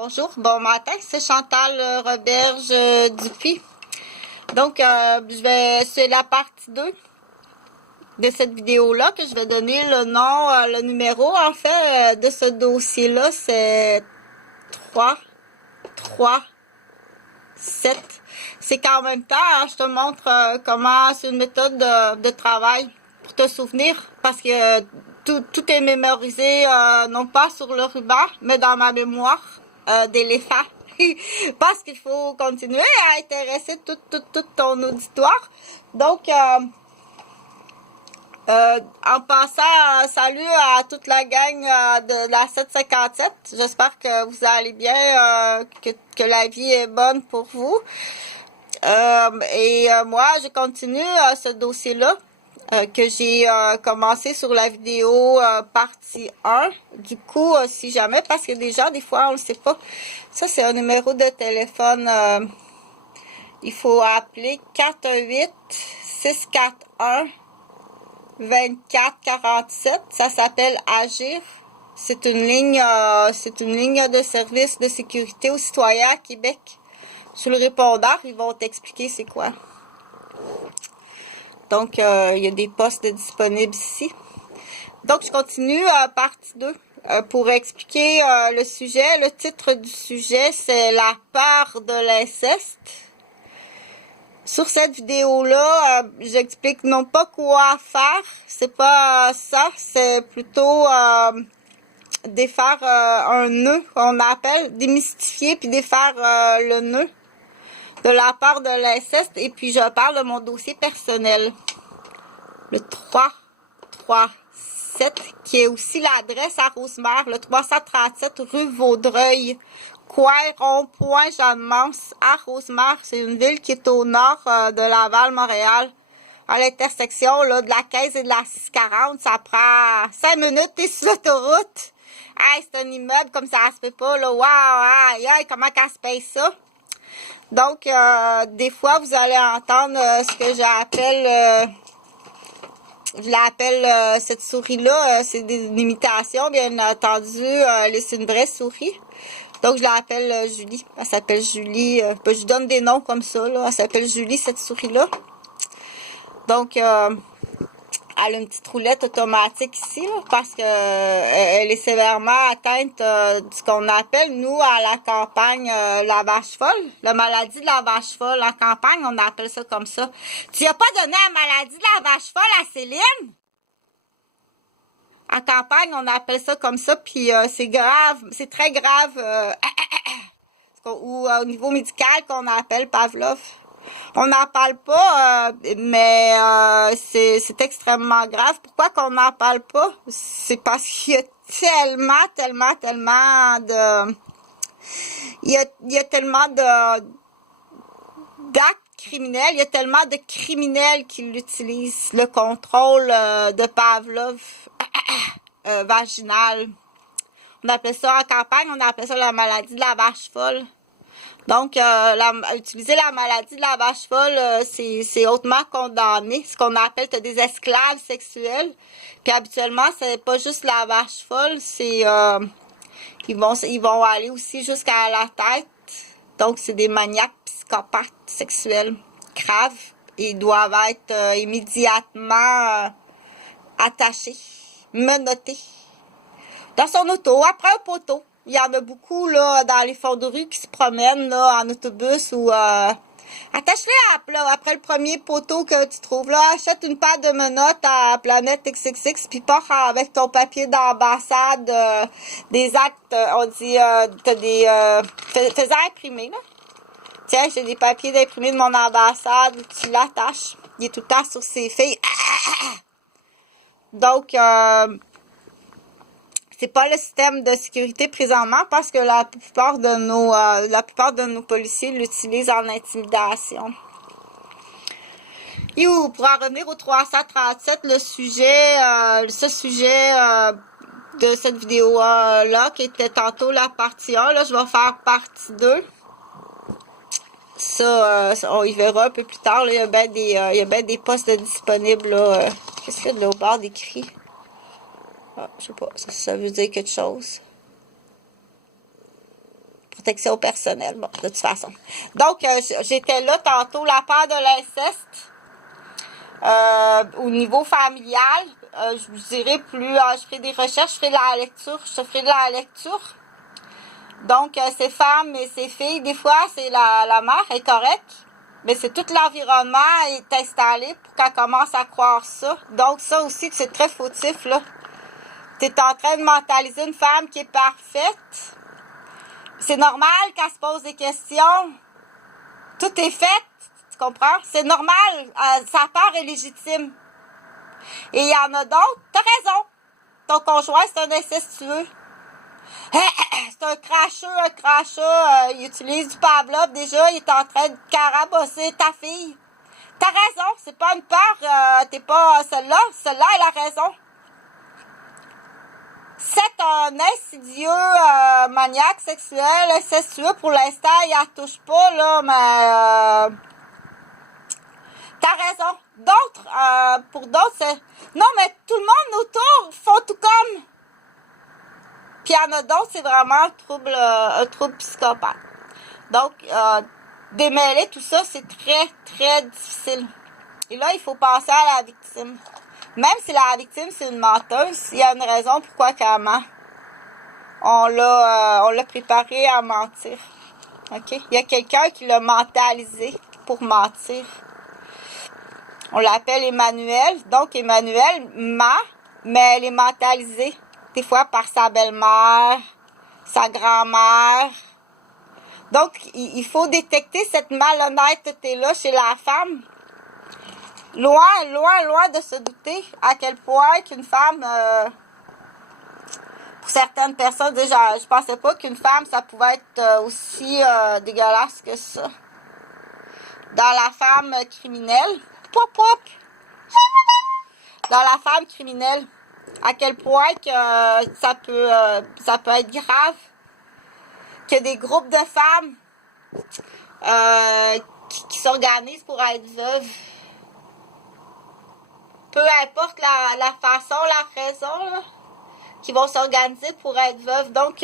Bonjour, bon matin, c'est Chantal Roberge Dupuis. Donc, c'est la partie 2 de cette vidéo-là que je vais donner le nom, le numéro en fait de ce dossier-là, c'est 337. C'est qu'en même temps, je te montre comment c'est une méthode de travail pour te souvenir parce que tout est mémorisé, non pas sur le ruban, mais dans ma mémoire d'éléphant. Parce qu'il faut continuer à intéresser tout ton auditoire. Donc, en passant, salut à toute la gang de la 757. J'espère que vous allez bien, que la vie est bonne pour vous. Moi, je continue ce dossier-là que j'ai commencé sur la vidéo partie 1. Du coup, si jamais, parce que déjà, des fois, on ne sait pas. Ça, c'est un numéro de téléphone. Il faut appeler 418-641-2447. Ça s'appelle Agir. C'est une ligne de service de sécurité aux citoyens à Québec. Sur le répondeur, ils vont t'expliquer c'est quoi. Donc, il y a des postes disponibles ici. Donc, je continue partie 2 pour expliquer le sujet. Le titre du sujet, c'est la peur de l'inceste. Sur cette vidéo-là, j'explique non pas quoi faire, c'est pas ça, c'est plutôt défaire un nœud qu'on appelle, démystifier puis défaire le nœud de la part de l'inceste. Et puis je parle de mon dossier personnel, le 337, qui est aussi l'adresse à Rosemère, le 337 rue Vaudreuil, coin rond-point Jeanne-Mance à Rosemère. C'est une ville qui est au nord de Laval, Montréal, à l'intersection là, de la 15 et de la 640. Ça prend 5 minutes, t'es sur l'autoroute. Hey, c'est un immeuble comme ça se fait pas, là. Waouh, aïe, comment qu'elle se paye ça? Donc, des fois, vous allez entendre ce que j'appelle... je l'appelle cette souris-là, c'est une imitation, bien entendu, c'est une vraie souris. Donc, je l'appelle Julie. Elle s'appelle Julie. Je donne des noms comme ça, là. Elle s'appelle Julie, cette souris-là. Donc, elle a une petite roulette automatique ici, là, parce que elle est sévèrement atteinte de ce qu'on appelle, nous, à la campagne, la vache folle. La maladie de la vache folle. En campagne, on appelle ça comme ça. Tu n'as pas donné la maladie de la vache folle à Céline? En campagne, on appelle ça comme ça, puis c'est grave, c'est très grave, ou au niveau médical qu'on appelle Pavlov. On n'en parle pas, mais c'est extrêmement grave. Pourquoi qu'on n'en parle pas? C'est parce qu'il y a tellement de... Il y a tellement d'actes criminels, il y a tellement de criminels qui l'utilisent, le contrôle de Pavlov vaginal. On appelle ça en campagne, on appelle ça la maladie de la vache folle. Donc, utiliser la maladie de la vache folle, c'est hautement condamné. Ce qu'on appelle des esclaves sexuels. Puis habituellement, c'est pas juste la vache folle, c'est ils vont aller aussi jusqu'à la tête. Donc, c'est des maniaques psychopathes sexuels graves. Ils doivent être immédiatement attachés, menottés dans son auto, après un poteau. Il y en a beaucoup là dans les fonds de rue qui se promènent là en autobus ou attache-les après le premier poteau que tu trouves là, achète une paire de menottes à Planète XXX puis pars avec ton papier d'ambassade des actes, on dit t'as des fais-en imprimer là. Tiens, j'ai des papiers d'imprimé de mon ambassade, tu l'attaches. Il est tout le temps sur ses filles. Donc c'est pas le système de sécurité présentement parce que la plupart de nos policiers l'utilisent en intimidation. Et pour en revenir au 337, ce sujet de cette vidéo-là, qui était tantôt la partie 1, là, je vais faire partie 2. Ça, on y verra un peu plus tard. Là, il y a bien des postes disponibles. Qu'est-ce qu'il y a de là au bord d'écrit? Ah, je sais pas, ça veut dire quelque chose. protection personnelle, bon, de toute façon. Donc, j'étais là tantôt, la peur de l'inceste. Au niveau familial, je vous dirais plus, je ferai des recherches, je ferai de la lecture. Donc, ces femmes et ces filles, des fois, c'est la mère est correcte, mais c'est tout l'environnement est installé pour qu'elle commence à croire ça. Donc, ça aussi, c'est très fautif, là. Tu es en train de mentaliser une femme qui est parfaite. C'est normal qu'elle se pose des questions. Tout est fait. Tu comprends? C'est normal. Sa part est légitime. Et il y en a d'autres. T'as raison. Ton conjoint, c'est un incestueux. C'est un cracheux. Il utilise du Pavlov. Déjà, il est en train de carabosser ta fille. T'as raison. C'est pas une peur. T'es pas celle-là. Celle-là, elle a raison. C'est un insidieux maniaque sexuel, incestueux. Pour l'instant, il la touche pas, là, mais t'as raison. D'autres, pour d'autres, c'est... Non, mais tout le monde autour font tout comme. Puis il y en a d'autres, c'est vraiment un trouble psychopathe. Donc, démêler tout ça, c'est très, très difficile. Et là, il faut penser à la victime. Même si la victime, c'est une menteuse, il y a une raison pourquoi qu'elle ment. On l'a préparé à mentir. OK? Il y a quelqu'un qui l'a mentalisé pour mentir. On l'appelle Emmanuel. Donc, Emmanuel ment, mais elle est mentalisée. Des fois par sa belle-mère, sa grand-mère. Donc, il faut détecter cette malhonnêteté-là chez la femme. Loin de se douter à quel point qu'une femme, pour certaines personnes, déjà, je pensais pas qu'une femme, ça pouvait être aussi dégueulasse que ça. Dans la femme criminelle, dans la femme criminelle, à quel point que ça peut être grave, que des groupes de femmes qui s'organisent pour être veuves. Peu importe la façon, la raison, là, qui vont s'organiser pour être veuves. Donc,